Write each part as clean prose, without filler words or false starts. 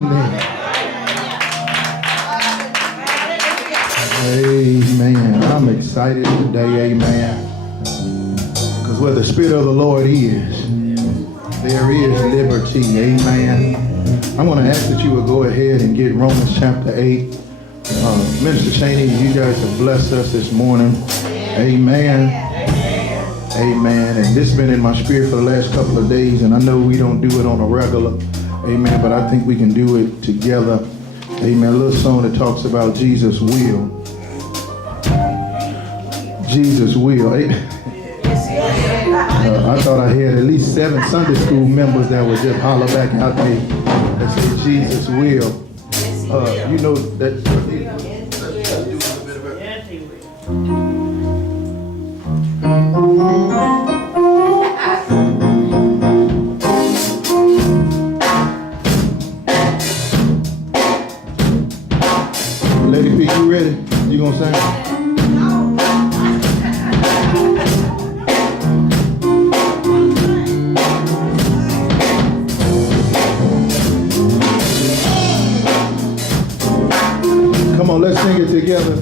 Amen. I'm excited today, amen. Because where the Spirit of the Lord is, there is liberty, amen. I'm going to ask that you would go ahead and get Romans chapter 8. Minister Cheney, you guys have blessed us this morning. Amen. Amen. And this has been in my spirit for the last couple of days, and I know we don't do it on a regular, amen, but I think we can do it together. Amen. A little song that talks about Jesus will. Jesus will. I thought I had at least 7 Sunday school members that would just holler back out me and say Jesus will. You know that. Let's do a little bit of it. Lady P, you ready? You gonna sing? Come on, let's sing it together.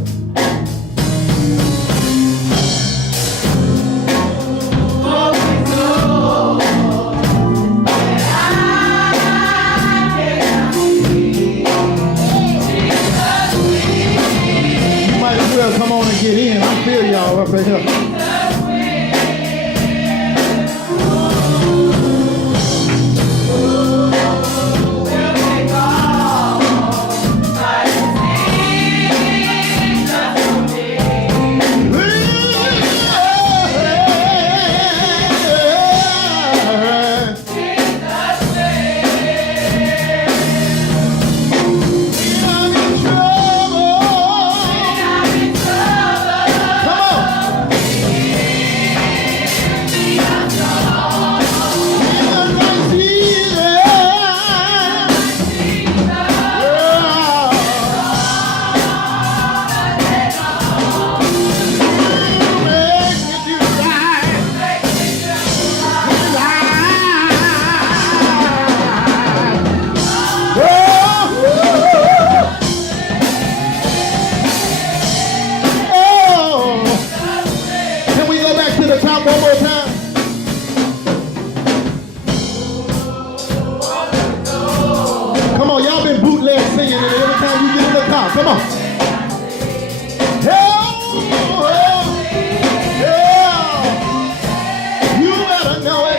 Come on and get in. I feel y'all up right here. Come on. You better know it.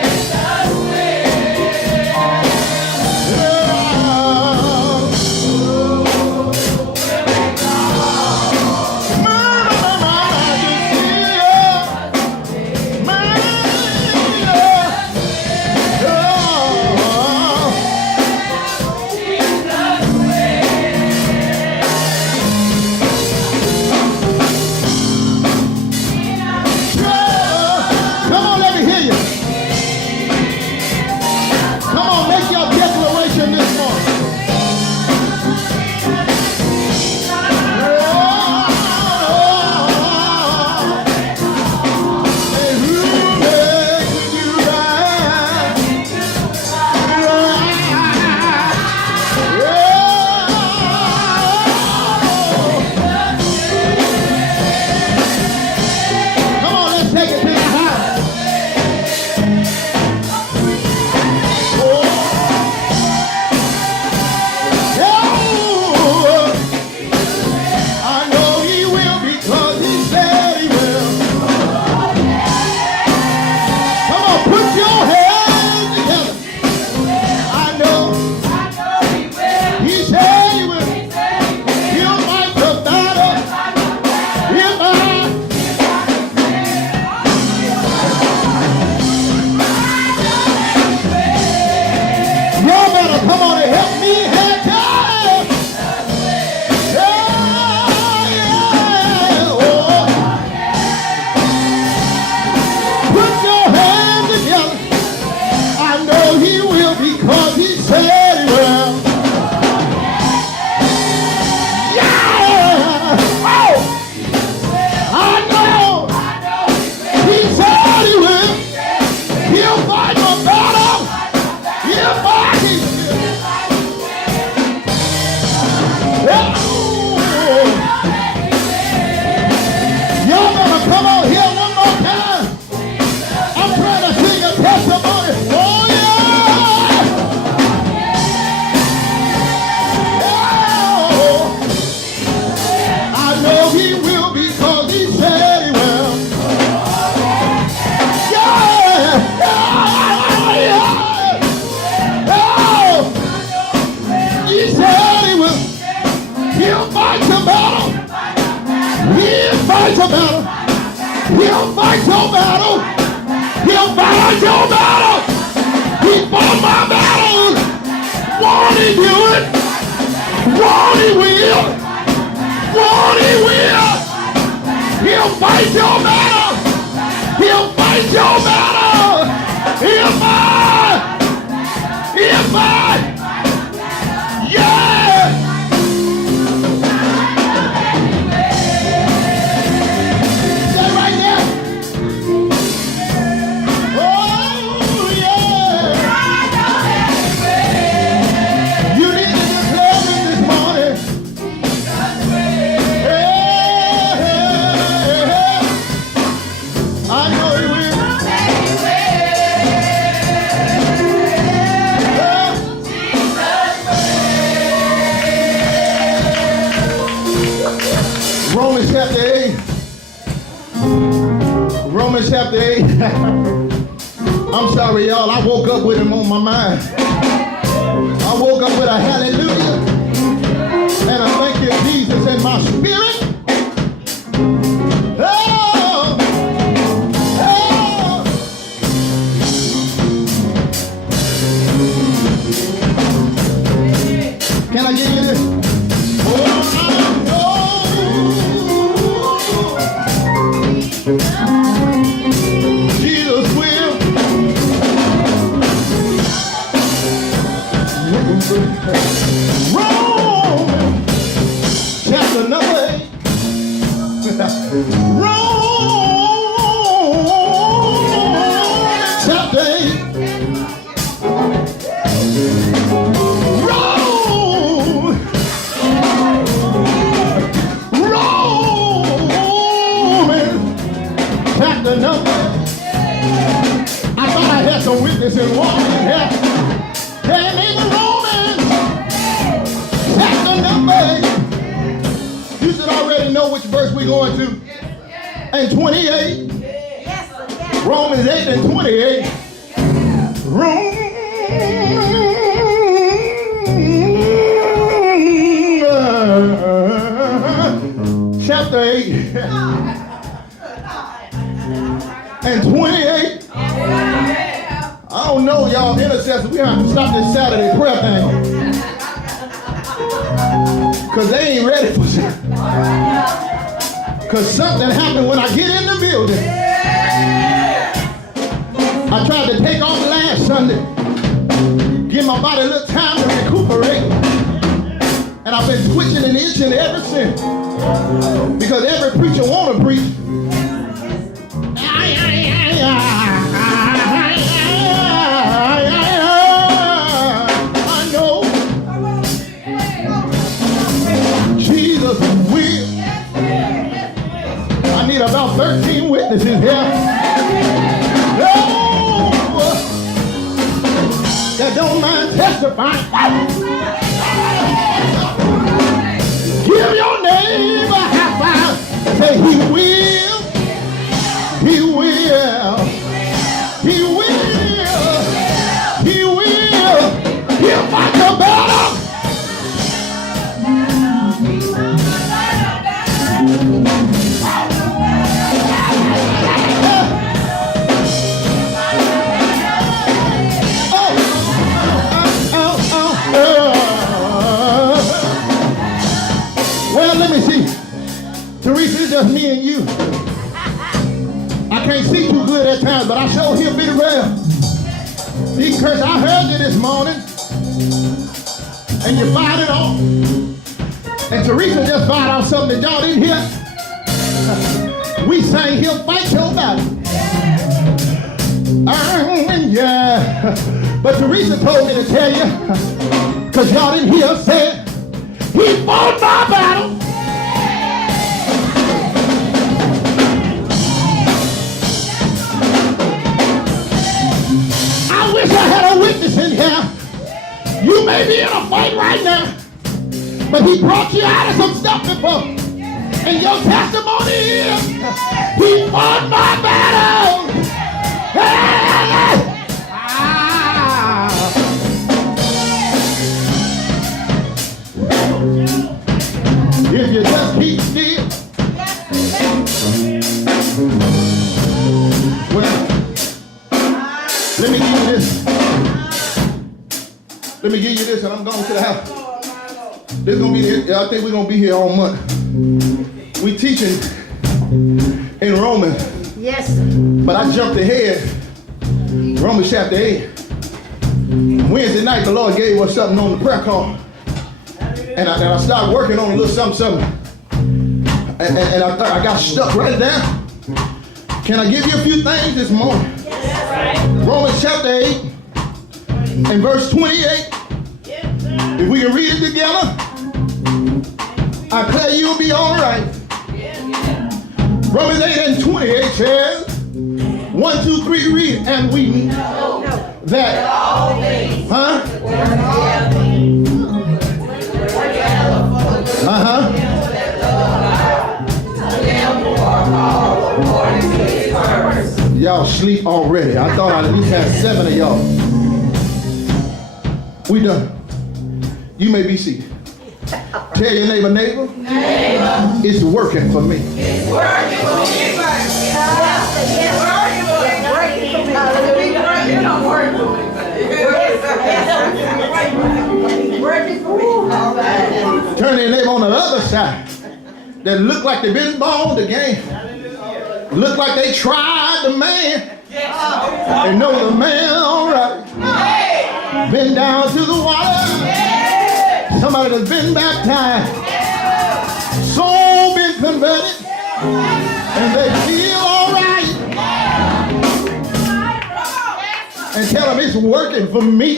He said he will. He'll fight your battle. He'll fight your battle. He'll fight your battle. He'll fight your battle. He fought my battles. Won't he do it? Won't he will? Won't he will? He'll fight your battle. He'll fight your battle. He'll fight. He'll fight. Yeah. That right there. Oh, yeah. You need to declare it this morning. I know he will. Romans chapter 8. Romans chapter 8. I'm sorry, y'all. I woke up with him on my mind. I woke up with a hallelujah. And I thank you, Jesus, in my spirit. Oh, oh. Can I give you this? Oh, Jesus will. Romans chapter number 8. Romans chapter 8. Romans chapter number. I thought I had some witness in one here. Came in Romans chapter number 8. You should already know which verse we're going to. And 28. Romans 8 and 28. Chapter 8 and 28. I don't know, y'all intercessors. We have to stop this Saturday prayer thing. Because they ain't ready for something. Because something happened when I get in the building. I tried to take off last Sunday. Give my body a little time to recuperate. And I've been twitching and itching ever since. Because every preacher want to preach. I know Jesus will. I need about 13 witnesses here. That don't mind testifying. Give your neighbor a high five. Say he will. He will. He will. He will. He'll fight the battle. Well, let me see. Teresa, it's just me and you. I can't see too good at times, but I sure hear pretty well. See, Chris, I heard you this morning, and you fired it off. And Teresa just fired off something that y'all didn't hear. We sang, he'll fight your battle. Yeah. But Teresa told me to tell you, because y'all didn't hear her say it, he fought my battle. I wish I had a witness in here. You may be in a fight right now, but he brought you out of some stuff before. And your testimony is, he fought my battle. I'm going to the house. This gonna be. I think we're gonna be here all month. We teaching in Romans. Yes, sir. But I jumped ahead. Romans chapter 8. Wednesday night, the Lord gave us something on the prayer call, and I started working on a little something, and I got stuck right down. Can I give you a few things this morning? Yes. Romans chapter 8 and verse 28. If we can read it together, I tell you you'll be all right. Romans 8 and 28 says, 1, 2, 3, read, and we know that all things Y'all sleep already. I thought I'd at least have 7 of y'all. We done. You may be seated. Tell your neighbor, it's working for me. It's working for me. Turn to your neighbor on the other side that look like they've been born again. Look like they tried the man. And know the man all right. Been down to the water. Somebody that's been baptized. Soul been converted. And they feel all right. And tell them it's working for me.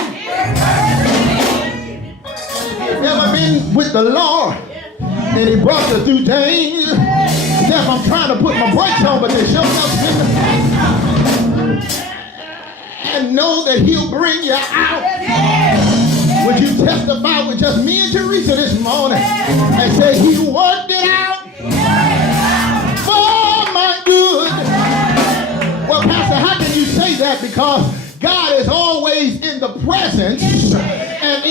Never been with the Lord. And he brought you through things. Yes, I'm trying to put my brakes on, but they show up. And know that he'll bring you out. Would you testify with just me and Teresa this morning and say he worked it out for my good? Well, Pastor, how can you say that? Because God is always in the presence. And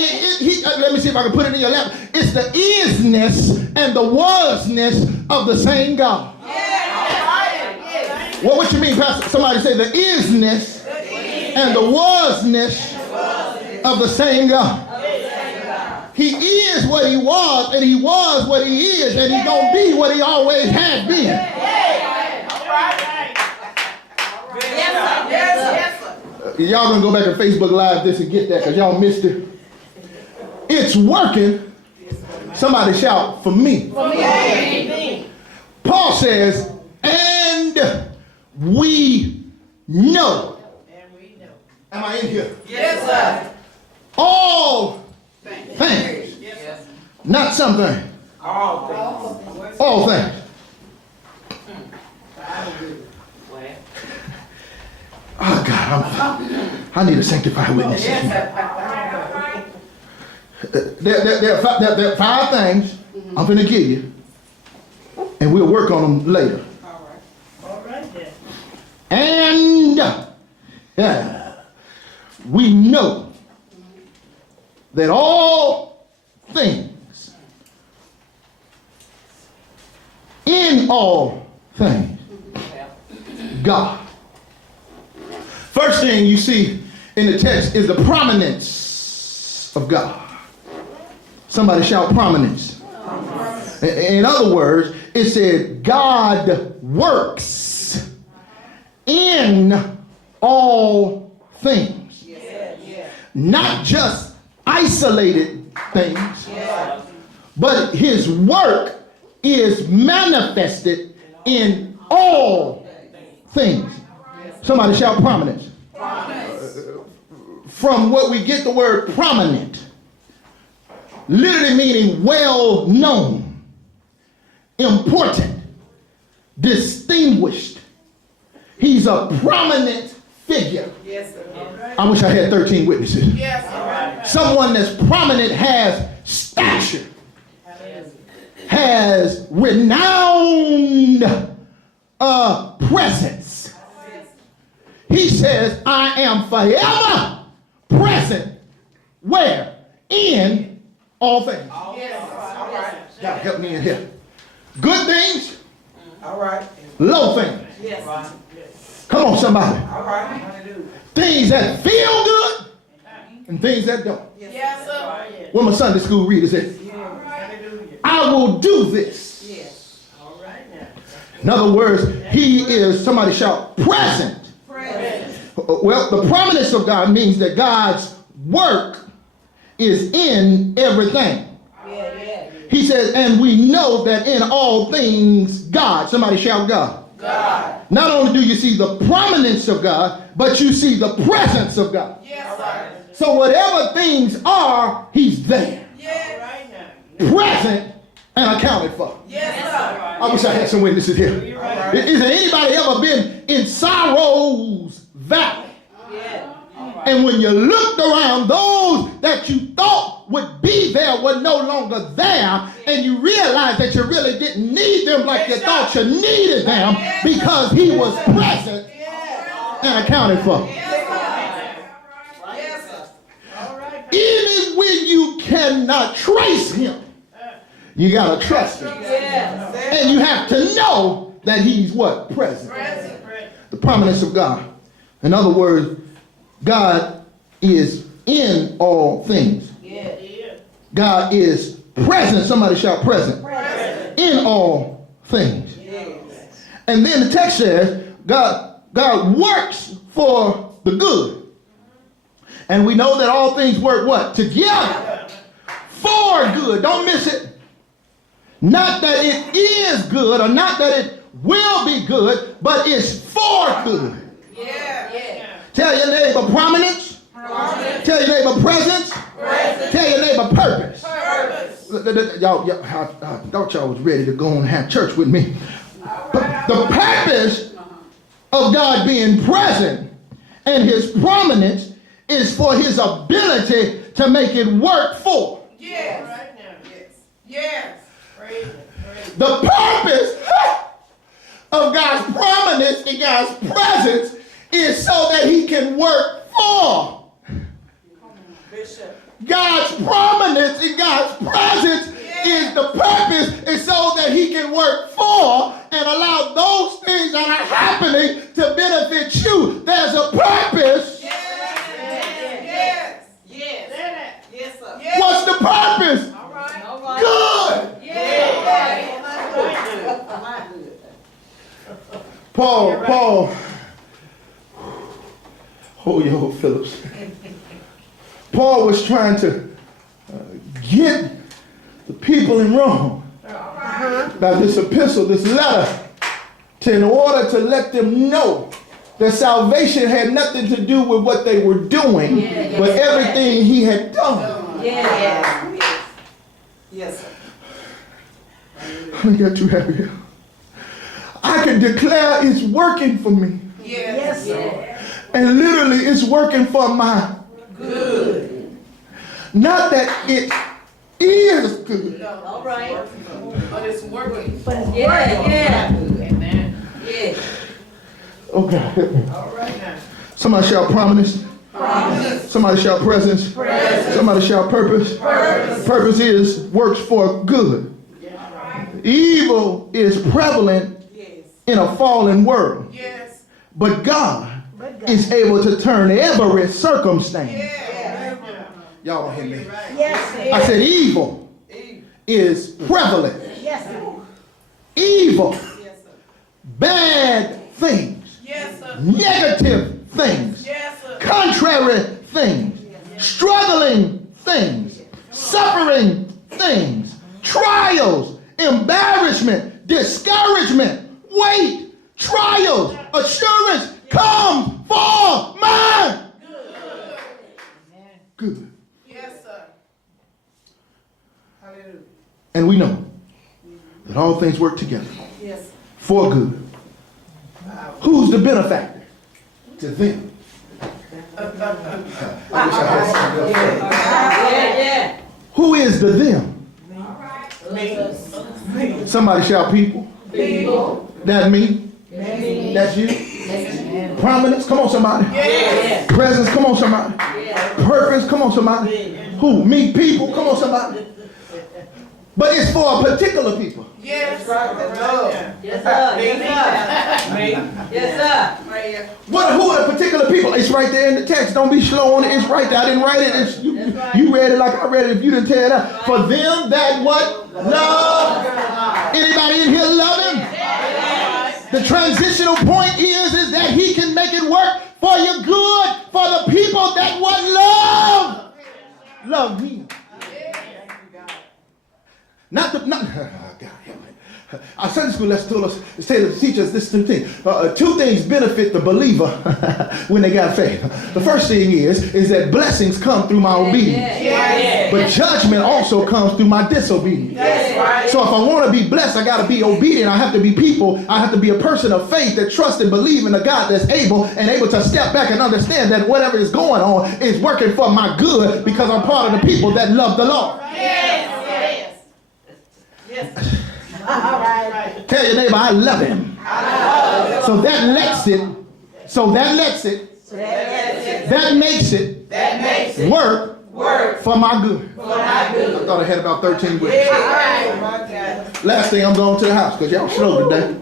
let me see if I can put it in your lap. It's the isness and the wasness of the same God. Well, what you mean, Pastor? Somebody say the isness and the wasness of the same God. He is what he was, and he was what he is, and he's going to be what he always has been. Y'all going to go back to Facebook Live this and get that because y'all missed it. It's working. Somebody shout, for me. For me. Paul says, and we know. Am I in here? Yes, sir. All things. Yes. Not something. All things. All things. Oh God, I need a sanctified witness. There are 5 things I'm going to give you, and we'll work on them later. All right then. And we know that all things, in all things, God. First thing you see in the text is the prominence of God. Somebody shout prominence. In other words, it said God works in all things. Not just isolated things, but his work is manifested in all things. Somebody shout prominence. From what we get the word prominent, literally meaning well known, important, distinguished. He's a prominent figure. Yes, sir. I wish I had 13 witnesses. Yes, sir. Someone that's prominent has stature, has renowned presence. He says, I am forever present. Where? In all things. God help me in here. Good things. All right. Low things. Yes. Come on, somebody. All right. Things that feel good and things that don't. Yes, sir. What my Sunday school reader said, I will do this. Yes. All right now. In other words, he is, somebody shout, present. Well, the prominence of God means that God's work is in everything. He says, and we know that in all things, God. Somebody shout God. God. Not only do you see the prominence of God, but you see the presence of God. Yes, sir. So whatever things are, he's there. Yes. Right now. Present and accounted for. Yes, sir. I wish I had some witnesses here. Right. Is there anybody ever been in sorrow's valley? Yeah. And when you looked around, those that you thought would be there were no longer there, and you realized that you really didn't need them like you thought you needed them, because he was present and accounted for. Even when you cannot trace him, you got to trust him. And you have to know that he's what? Present. The prominence of God. In other words, God is in all things. God is present. Somebody shout present. In all things. And then the text says God works for the good. And we know that all things work what? Together for good. Don't miss it. Not that it is good, or not that it will be good, but it's for good. Tell your neighbor prominence. Tell your neighbor presence. Tell your neighbor purpose. Y'all, I thought y'all was ready to go and have church with me. The purpose of God being present and his prominence is for his ability to make it work for. Yes. Yes. The purpose of God's prominence and God's presence is so that he can work for. God's prominence and God's presence is the purpose, is so that he can work for and allow those things that are happening to benefit you. There's a purpose. Yes, sir. What's the purpose? All right. Good. Paul, oh, yo, Phillips. Paul was trying to get the people in Rome by this epistle, this letter, in order to let them know that salvation had nothing to do with what they were doing, but everything he had done. Yes, sir. I got too happy here. I can declare it's working for me. Yes, sir. And literally it's working for my Good. Not that it is good. All right. But it's working. Amen. Oh God, help me. All right now. Somebody shout prominence. Promise. Somebody shout presence. Presence. Somebody shout purpose. Purpose. Purpose is works for good. Evil is prevalent in a fallen world. Yes. But God is able to turn every circumstance. Y'all don't hear me. I said evil is prevalent. Evil, bad things, negative things, contrary things, struggling things, suffering things, trials, embarrassment, discouragement, wait, trials, assurance, come for mine. Good. Yes, sir. Hallelujah. And we know that all things work together Yes. for good. Who's the benefactor? To them. I wish I had something else. Who is the them? Somebody shout people. People. That me? That's you? Prominence? Come on, somebody. Presence? Come on, somebody. Purpose? Come on, somebody. Who? Me? People? Come on, somebody. But it's for a particular people. Yes. Yes, sir. Yes, sir. Who are the particular people? It's right there in the text. Don't be slow on it. It's right there. I didn't write it. You read it like I read it. If you didn't tear it up. For them that what? Love. Anybody in here love him? The transitional point is that he can make it work for your good. For the people that what? Love him. Not God help me. Our Sunday school lesson told us, teach us this thing. Two things benefit the believer when they got faith. The first thing is that blessings come through my obedience. But judgment also comes through my disobedience. So if I want to be blessed, I got to be obedient. I have to be I have to be a person of faith that trusts and believes in a God that's able to step back and understand that whatever is going on is working for my good because I'm part of the people that love the Lord. All right. Tell your neighbor, I love him. So that lets it. That makes it work for my good. I thought I had about 13 weeks. Last thing, I'm going to the house because y'all slow today.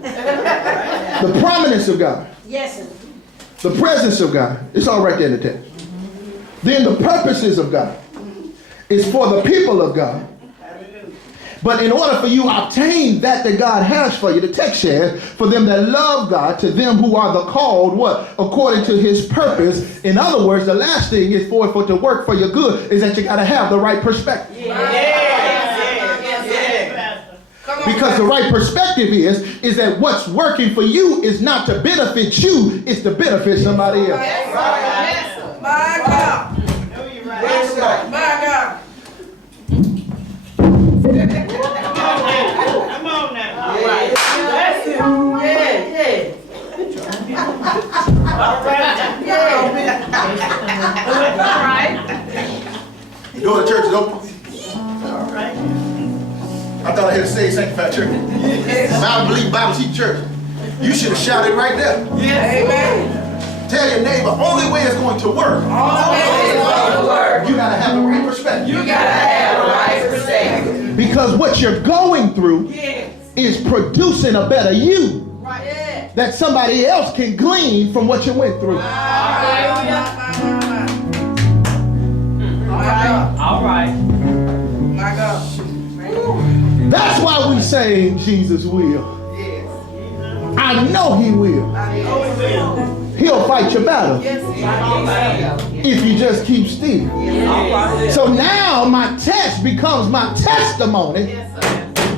The prominence of God. Yes, sir. The presence of God. It's all right there in the text. Then the purposes of God is for the people of God. But in order for you to obtain that God has for you, the text says, for them that love God, to them who are the called, what? According to his purpose. In other words, the last thing is for it to work for your good is that you got to have the right perspective. Because the right perspective is that what's working for you is not to benefit you, it's to benefit somebody else. My God. My God. Come on now. All right. That's it. All right. The door of the church is open. All right. I thought I had to say sanctified church. I believe Bible teaching church. You should have shouted right there. Amen. Tell your neighbor, only way it's going to work. You gotta have the right perspective. Because what you're going through is producing a better you that somebody else can glean from what you went through. All right. My God. That's why we say Jesus will. I know he will. He'll fight your battle if you just keep still. So now my test becomes my testimony.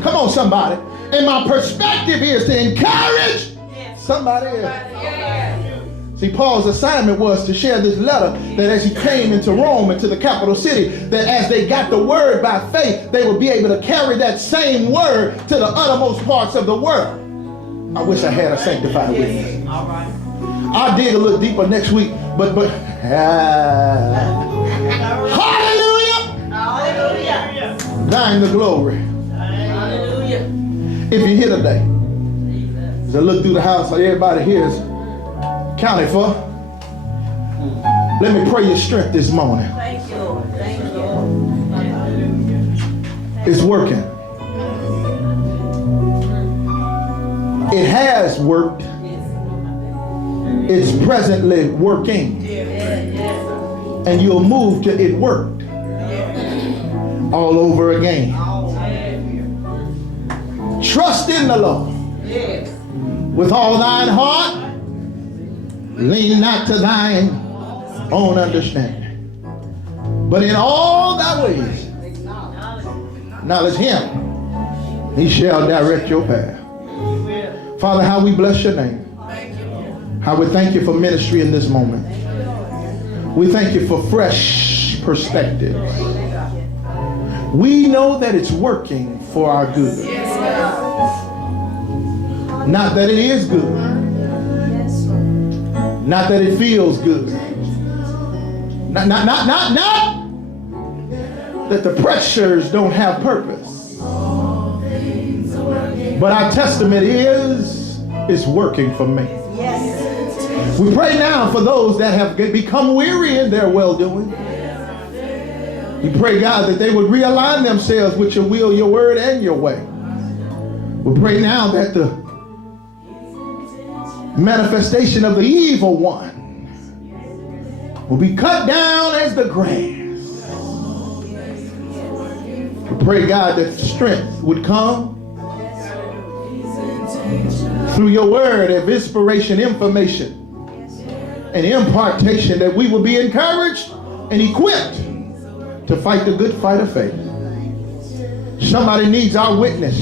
Come on, somebody. And my perspective is to encourage somebody else. See, Paul's assignment was to share this letter that as he came into Rome, into the capital city, that as they got the word by faith, they would be able to carry that same word to the uttermost parts of the world. I wish I had a sanctified witness. I'll dig a little deeper next week, but hallelujah! Hallelujah. Thine the glory. Hallelujah. If you're here today, as I look through the house, like everybody here is counted for, let me pray your strength this morning. Thank you, Lord. Thank you. It's working. It has worked. It's presently working. And you'll move to it worked all over again. Trust in the Lord with all thine heart. Lean not to thine own understanding, but in all thy ways acknowledge him. He shall direct your path. Father, how we bless your name. How we thank you for ministry in this moment. We thank you for fresh perspectives. We know that it's working for our good. Not that it is good. Not that it feels good. Not that the pressures don't have purpose. But our testament is it's working for me. We pray now for those that have become weary in their well-doing. We pray, God, that they would realign themselves with your will, your word, and your way. We pray now that the manifestation of the evil one will be cut down as the grass. We pray, God, that strength would come through your word of inspiration, information, and impartation, that we will be encouraged and equipped to fight the good fight of faith. Somebody needs our witness.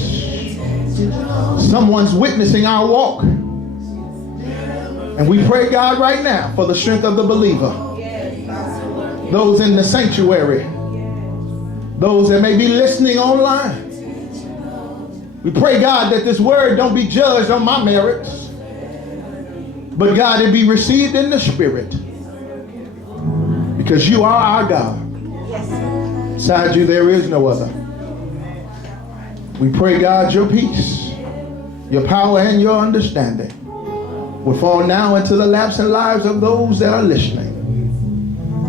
Someone's witnessing our walk. And we pray, God, right now for the strength of the believer. Those in the sanctuary. Those that may be listening online. We pray, God, that this word don't be judged on my merits, but God, it be received in the spirit. Because you are our God. Besides you, there is no other. We pray, God, your peace, your power, and your understanding will fall now into the laps and lives of those that are listening.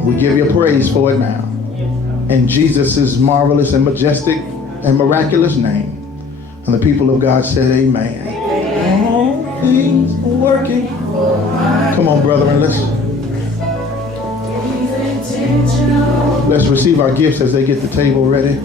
We give you praise for it now. In Jesus' marvelous and majestic and miraculous name. And the people of God said, amen. All things are working. Come on, brethren, let's receive our gifts as they get the table ready.